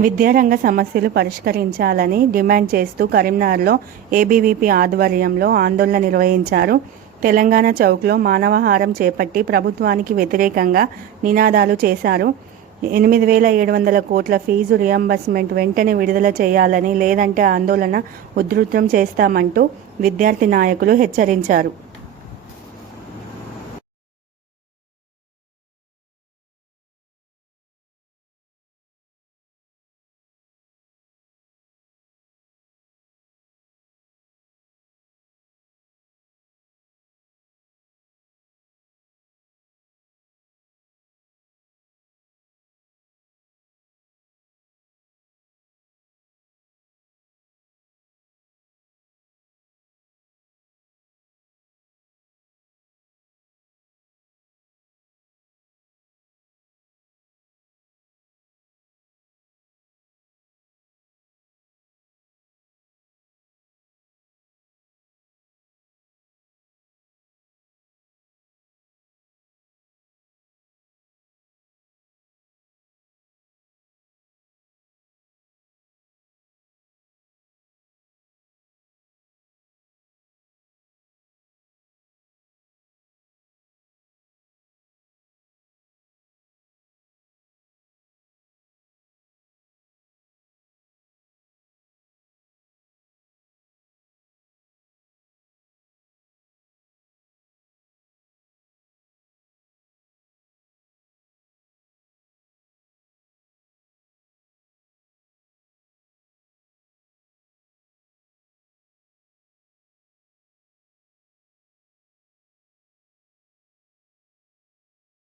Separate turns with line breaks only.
విద్యారంగ సమస్యలు పరిష్కరించాలని డిమాండ్ చేస్తూ కరీంనగర్లో ఏబీవీపీ ఆధ్వర్యంలో ఆందోళన నిర్వహించారు. తెలంగాణ చౌక్లో మానవహారం చేపట్టి ప్రభుత్వానికి వ్యతిరేకంగా నినాదాలు చేశారు. ఎనిమిది వేల ఏడు వందల కోట్ల ఫీజు రియంబర్స్మెంట్ వెంటనే విడుదల చేయాలని లేదంటే ఆందోళన ఉధృతం చేస్తామంటూ విద్యార్థి నాయకులు హెచ్చరించారు.